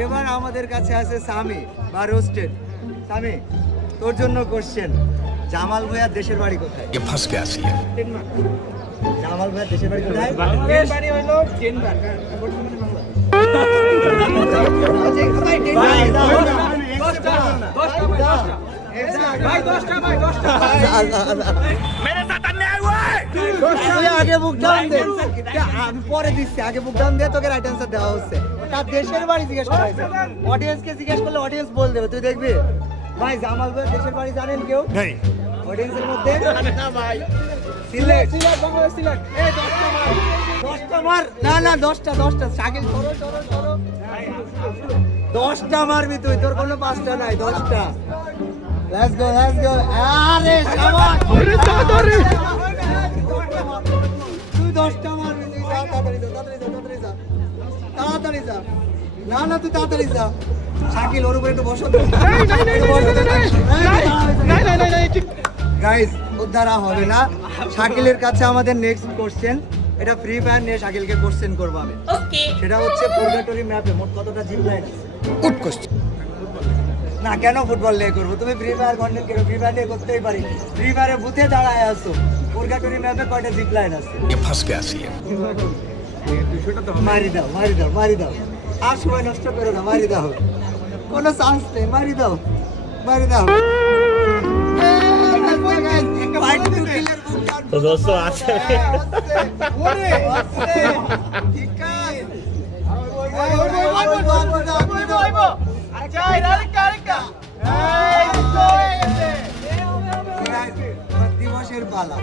এবার আমাদের কাছে আছে সামি বা রোস্টেড। সামি তোর জন্য কোশ্চেন জামাল ভাইয়া দেশের বাড়ি কোথায়? এ ফাঁসকে আসি জামাল ভাইয়া দেশের বাড়ি কোথায়? বাড়ি হলো হ্যাঁ, বাংলা ভাই দশটা ভাই দশটা আগে বুক ডাউন দে। পরে দিচ্ছি আগে বুক ডাউন দে তোকে রাইট অ্যান্সার দেওয়া হচ্ছে। তার দেশের বাড়ি জিজ্ঞেস করা হয়েছে। অডিয়েন্সকে জিজ্ঞেস করলে অডিয়েন্স বল দেবে তুই দেখবি। ভাই জামাল ভাই দেশের বাড়ি জানেন কেউ? অডিয়েন্সের মধ্যে? না ভাই। সিলেট। সিলেট বাংলাদেশ সিলেট। এই দশটা মার। দশটা মার? না না দশটা দশটা। শাকিল সরো সরো সরো। দশটা মারবি তুই তোর কোনো পাঁচটা নাই দশটা। লেটস গো লেটস গো আরে শাবাশ তুই তাড়াতাড়ি যা না না তুই তাড়াতাড়ি যা শাকিল ওর উপরে একটু বসো গাইজ ওর হবে না শাকিলের কাছে আমাদের নেক্সট কোশ্চেন এটা ফ্রি ফায়ার নিয়ে শাকিলকে কোশ্চেন করব আমি সেটা হচ্ছে পুরগাটরি ম্যাপে মোট কতটা জিপ লাইন গুড কোশ্চেন না কেন ফুটবল নিয়ে করব তুমি ফ্রি ফায়ার কন্টেন্ট করো ফ্রি ফায়ার নিয়ে করতেই পারি ফ্রি ফায়ারে বুথে দাঁড়ায় আসো পোর্গাটরি ম্যাপে কয়টা জিপ লাইন আছে মারি দাও মারি দাও মারি দাও আর সময় নষ্ট করো না মারি দাও কোনো চান্স নেই মারি দাও মারি দাও তো দোস্তো আছে আচ্ছা দিবসের পালা